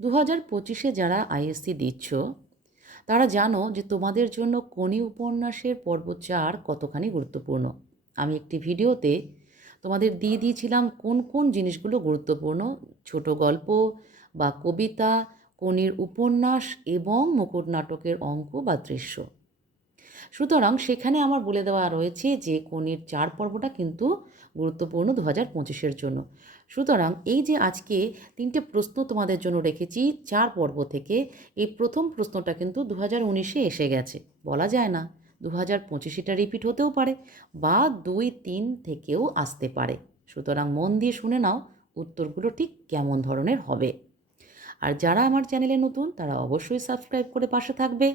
দু হাজার পঁচিশে যারা আইএসসি দিচ্ছ, তারা জানো যে তোমাদের জন্য কোনি উপন্যাসের পর্ব চার কতখানি গুরুত্বপূর্ণ। আমি একটি ভিডিওতে তোমাদের দিয়ে দিয়েছিলাম কোন কোন জিনিসগুলো গুরুত্বপূর্ণ, ছোট গল্প বা কবিতা কোনির উপন্যাস এবং মুকুট নাটকের অঙ্ক বা দৃশ্য। সুতরাং সেখানে আমার বলে দেওয়া রয়েছে যে কোনির চার পর্বটা কিন্তু গুরুত্বপূর্ণ দু হাজার পঁচিশের জন্য। সুতরাং এই যে আজকে তিনটে প্রশ্ন তোমাদের জন্য রেখেছি, চার পর্ব থেকে এই প্রথম প্রশ্নটা কিন্তু দু হাজার উনিশে এসে গেছে। বলা যায় না দু হাজার পঁচিশেটা রিপিট হতেও পারে বা দুই তিন থেকেও আসতে পারে। সুতরাং মন দিয়ে শুনে নাও, উত্তরগুলো ঠিক কেমন ধরনের হবে। আর যারা আমার চ্যানেলে নতুন, তারা অবশ্যই সাবস্ক্রাইব করে পাশে থাকবে।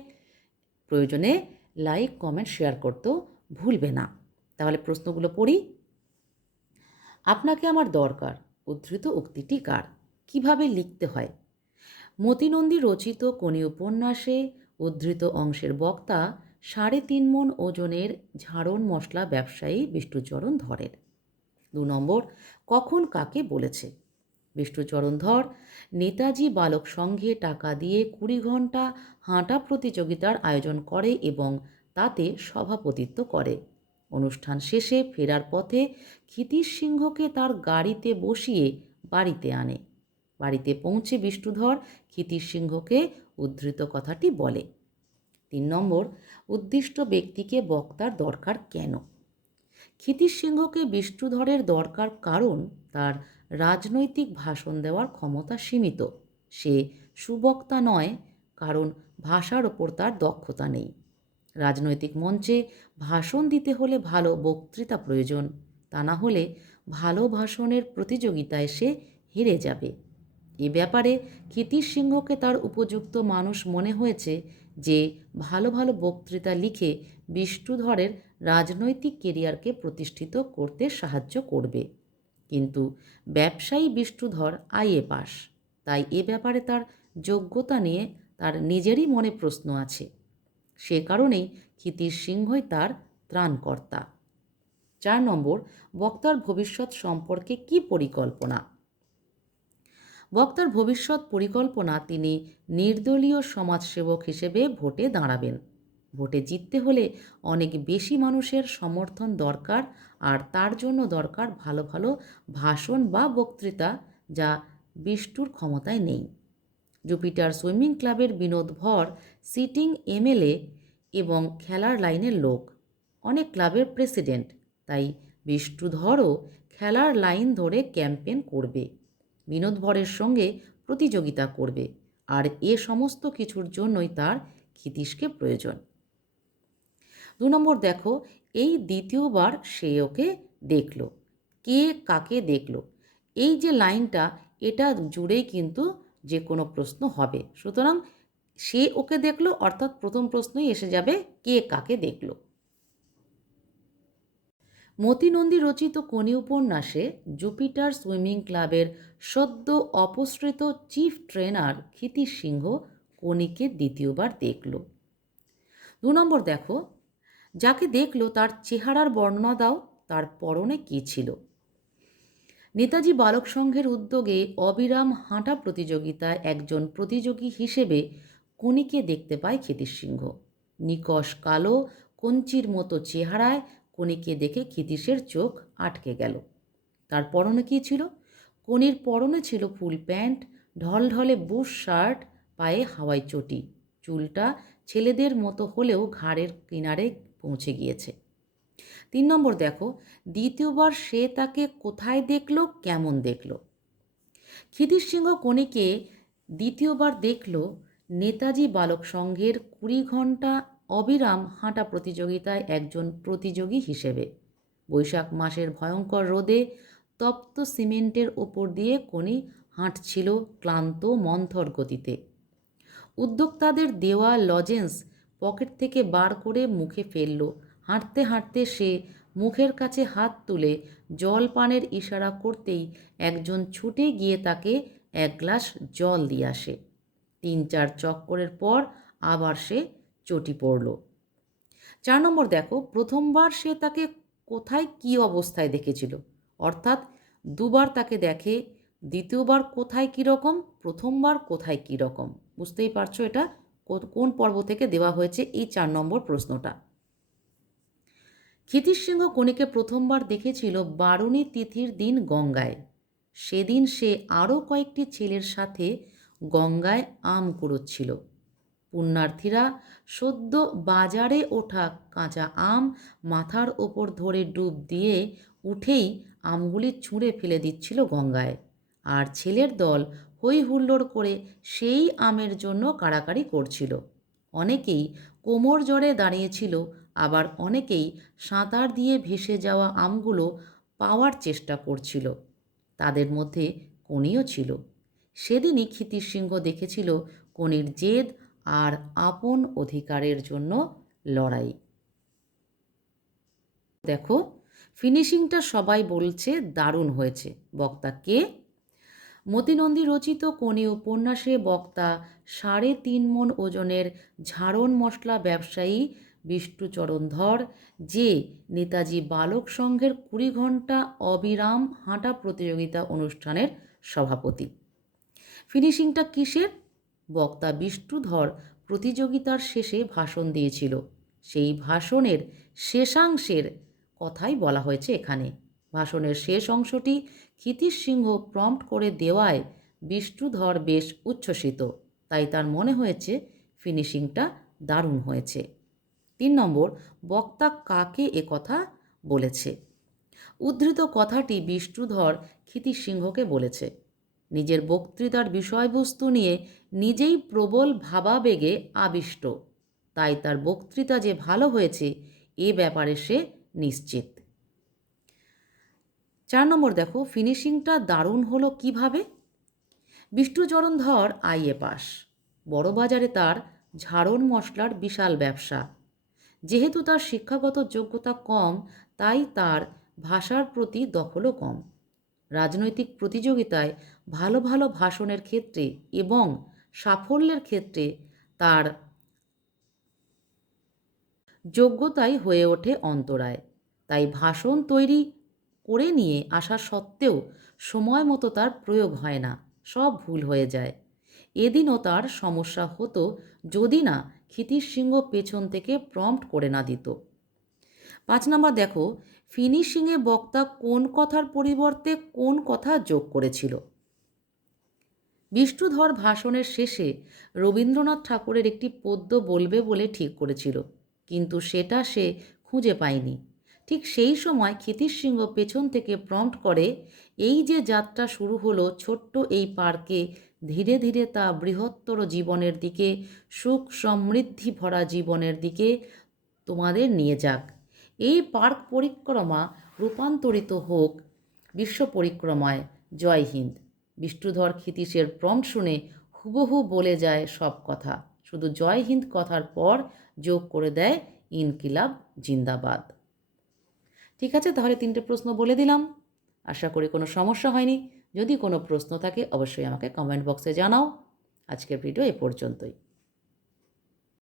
প্রয়োজনে লাইক কমেন্ট শেয়ার করতেও ভুলবে না। তাহলে প্রশ্নগুলো পড়ি। আপনাকে আমার দরকার, উদ্ধৃত উক্তিটি কার? কীভাবে লিখতে হয়? মতিনন্দী রচিত কোনি উপন্যাসে উদ্ধৃত অংশের বক্তা সাড়ে তিন মন ওজনের ঝাড়ন মশলা ব্যবসায়ী বিষ্ণুচরণ ধরের। দু নম্বর, কখন কাকে বলেছে? বিষ্ণুচরণ ধর নেতাজি বালক সংঘে টাকা দিয়ে কুড়ি ঘণ্টা হাঁটা প্রতিযোগিতার আয়োজন করে এবং তাতে সভাপতিত্ব করে। অনুষ্ঠান শেষে ফেরার পথে ক্ষিতিশ সিংহকে তার গাড়িতে বসিয়ে বাড়িতে আনে। বাড়িতে পৌঁছে বিষ্ণুধর ক্ষিতিশ সিংহকে উদ্ধৃত কথাটি বলে। তিন নম্বর, উদ্দিষ্ট ব্যক্তিকে বক্তার দরকার কেন? ক্ষিতিশ সিংহকে বিষ্ণুধরের দরকার কারণ তার রাজনৈতিক ভাষণ দেওয়ার ক্ষমতা সীমিত। সে সুবক্তা নয়, কারণ ভাষার ওপর তার দক্ষতা নেই। রাজনৈতিক মঞ্চে ভাষণ দিতে হলে ভালো বক্তৃতা প্রয়োজন, তা না হলে ভালো ভাষণের প্রতিযোগিতায় সে হেরে যাবে। এ ব্যাপারে ক্ষিতিশ সিংহকে তার উপযুক্ত মানুষ মনে হয়েছে যে ভালো ভালো বক্তৃতা লিখে বিষ্ণুধরের রাজনৈতিক কেরিয়ারকে প্রতিষ্ঠিত করতে সাহায্য করবে। কিন্তু ব্যবসায়ী বিষ্ণুধর আইএ পাস। তাই এ ব্যাপারে তার যোগ্যতা নিয়ে তার নিজেরই মনে প্রশ্ন আছে। সে কারণেই ক্ষিতিশ সিংহই তার ত্রাণকর্তা। চার নম্বর, বক্তার ভবিষ্যৎ সম্পর্কে কি পরিকল্পনা? বক্তার ভবিষ্যৎ পরিকল্পনা তিনি নির্দলীয় সমাজসেবক হিসেবে ভোটে দাঁড়াবেন। ভোটে জিততে হলে অনেক বেশি মানুষের সমর্থন দরকার আর তার জন্য দরকার ভালো ভালো ভাষণ বা বক্তৃতা যা বিষ্টুর ক্ষমতায় নেই। জুপিটার সুইমিং ক্লাবের বিনোদ ভর, সিটিং এমএলএ এবং খেলার লাইনের লোক। অনেক ক্লাবের প্রেসিডেন্ট, তাই বিষ্ণুধরও খেলার লাইন ধরে ক্যাম্পেন করবে, বিনোদ ভরের সঙ্গে প্রতিযোগিতা করবে, আর এ সমস্ত কিছুর জন্যই তার ক্ষিতীশকে প্রয়োজন। দু নম্বর দেখো, এই দ্বিতীয়বার সে ওকে দেখল। কে কাকে দেখল? এই যে লাইনটা, এটা জুড়েই কিন্তু যে কোনো প্রশ্ন হবে। সুতরাং সে ওকে দেখল, অর্থাৎ প্রথম প্রশ্নই এসে যাবে, কে কাকে দেখল। মতিনন্দী রচিত কোনি উপন্যাসে জুপিটার সুইমিং ক্লাবের সদ্য অপসৃত চিফ ট্রেনার ক্ষিতি সিংহ কোনিকে দ্বিতীয়বার দেখল। দু নম্বর দেখো যাকে দেখল তার চেহারার বর্ণনা দাও, তার পরনে কী ছিল? নেতাজি বালক সংঘের উদ্যোগে অবিরাম হাঁটা প্রতিযোগিতায় একজন প্রতিযোগী হিসেবে কণিকে দেখতে পায় ক্ষিতিশ সিংহ নিকশ কালো, কঞ্চির মতো চেহারায় কণিকে দেখে ক্ষিতীশের চোখ আটকে গেল। তার পরনে কী ছিল? কনির পরনে ছিল ফুল প্যান্ট, ঢলঢলে বুশ শার্ট, পায়ে হাওয়াই চটি। চুলটা ছেলেদের মতো হলেও ঘাড়ের কিনারে পৌঁছে গিয়েছে। তিন নম্বর দেখো, দ্বিতীয়বার সে তাকে কোথায় দেখল, কেমন দেখল? ক্ষিতীশ সিংহ কণিকে দ্বিতীয়বার দেখল, নেতাজি বালক সংঘের কুড়ি ঘণ্টা অবিরাম হাঁটা প্রতিযোগিতায় একজন প্রতিযোগী হিসেবে। বৈশাখ মাসের ভয়ঙ্কর রোদে তপ্ত সিমেন্টের ওপর দিয়ে কোনি হাঁটছিল ক্লান্ত মন্থর গতিতে। উদ্যোক্তাদের দেওয়া লজেন্স পকেট থেকে বার করে মুখে ফেলল। হাঁটতে হাঁটতে সে মুখের কাছে হাত তুলে জল পানের ইশারা করতেই একজন ছুটে গিয়ে তাকে এক গ্লাস জল দিয়ে আসে। তিন চার চক্করের পর আবার সে চটি পড়ল। চার নম্বর দেখো, প্রথমবার সে তাকে কোথায় কি অবস্থায় দেখেছিল। অর্থাৎ দুবার তাকে দেখে, দ্বিতীয়বার কোথায় কী রকম প্রথমবার কোথায় কী রকম বুঝতেই পারছ এটা? কোন পর্ব থেকে দেওয়া হয়েছে এই চার নম্বর প্রশ্নটা? ক্ষিতিশ সিংহ কণিকে প্রথমবার দেখেছিল বারুণী তিথির দিন গঙ্গায়। সেদিন সে আরও কয়েকটি ছেলের সাথে গঙ্গায় আম কুড়োচ্ছিল। পুণ্যার্থীরা সদ্য বাজারে ওঠা কাঁচা আম মাথার ওপর ধরে ডুব দিয়ে উঠেই আমগুলি ছুঁড়ে ফেলে দিচ্ছিল গঙ্গায়। আর ছেলের দল হই হুল্লোড় করে সেই আমের জন্য কাড়াকাড়ি করছিল। অনেকেই কোমর জড়ে দাঁড়িয়েছিল, আবার অনেকেই সাঁতার দিয়ে ভেসে যাওয়া আমগুলো পাওয়ার চেষ্টা করছিল। তাদের মধ্যে কনিও ছিল। সেদিনই ক্ষিতির সিংহ দেখেছিল কনির জেদ আর আপন অধিকারের জন্য লড়াই। দেখো, ফিনিশিংটা সবাই বলছে দারুণ হয়েছে। বক্তা কে? মতিনন্দী রচিত কোনি উপন্যাসে বক্তা সাড়ে তিন মন ওজনের ঝাড়ন মশলা ব্যবসায়ী বিষ্ণুচরণ ধর যে নেতাজি বালক সংঘের কুড়ি ঘণ্টা অবিরাম হাঁটা প্রতিযোগিতা অনুষ্ঠানের সভাপতি। ফিনিশিংটা কিসের? বক্তা বিষ্ণুধর প্রতিযোগিতার শেষে ভাষণ দিয়েছিল। সেই ভাষণের শেষাংশের কথাই বলা হয়েছে এখানে। ভাষণের শেষ অংশটি ক্ষিতিশ সিংহ প্রম্পট করে দেওয়ায় বিষ্ণুধর বেশ উচ্ছ্বসিত। তাই তার মনে হয়েছে ফিনিশিংটা দারুণ হয়েছে। তিন নম্বর, বক্তা কাকে এ কথা বলেছে? উদ্ধৃত কথাটি বিষ্ণুধর ক্ষিতিশ সিংহকে বলেছে। নিজের বক্তৃতার বিষয়বস্তু নিয়ে নিজেই প্রবল ভাবাবেগে আবিষ্ট। তাই তার বক্তৃতা যে ভালো হয়েছে, এ ব্যাপারে সে নিশ্চিত। চার নম্বর দেখো ফিনিশিংটা দারুণ হলো কীভাবে? বিষ্ণুচরণ ধর আইএ পাস। বড়বাজারে তার ঝাড়ন মশলার বিশাল ব্যবসা। যেহেতু তার শিক্ষাগত যোগ্যতা কম, তাই তার ভাষার প্রতি দখলও কম। রাজনৈতিক প্রতিযোগিতায় ভালো ভালো ভাষণের ক্ষেত্রে এবং সাফল্যের ক্ষেত্রে তার যোগ্যতাই হয়ে ওঠে অন্তরায়। তাই ভাষণ তৈরি করে নিয়ে আসা সত্ত্বেও সময় মতো তার প্রয়োগ হয় না, সব ভুল হয়ে যায়। এদিনও তার সমস্যা হতো যদি না ক্ষিতিশ সিংহ পেছন থেকে প্রম্পট করে না দিত। পাঁচ নাম্বার দেখো ফিনিশিংয়ে বক্তা কোন কথার পরিবর্তে কোন কথা যোগ করেছিল? বিষ্ণুধর ভাষণের শেষে রবীন্দ্রনাথ ঠাকুরের একটি পদ্য বলবে বলে ঠিক করেছিল, কিন্তু সেটা সে খুঁজে পায়নি। ঠিক সেই সময় ক্ষিতিশ সিংহ পেছন থেকে প্রম্পট করে, এই যে যাত্রা শুরু হলো ছোট্ট এই পার্কে, ধীরে ধীরে তা বৃহত্তর জীবনের দিকে, সুখ সমৃদ্ধি ভরা জীবনের দিকে তোমাদের নিয়ে যাক। এই পার্ক পরিক্রমা রূপান্তরিত হোক বিশ্ব পরিক্রমায়। জয় হিন্দ। বিষ্ণুধর ক্ষিতীশের প্রম্পট শুনে হুবহু বলে যায় সব কথা। শুধু জয় হিন্দ কথার পর যোগ করে দেয় ইনকিলাব জিন্দাবাদ। ঠিক আছে, তাহলে তিনটে প্রশ্ন বলে দিলাম। আশা করি কোনো সমস্যা হয়নি। যদি কোনো প্রশ্ন থাকে, অবশ্যই আমাকে কমেন্ট বক্সে জানাও। আজকের ভিডিও এ পর্যন্তই।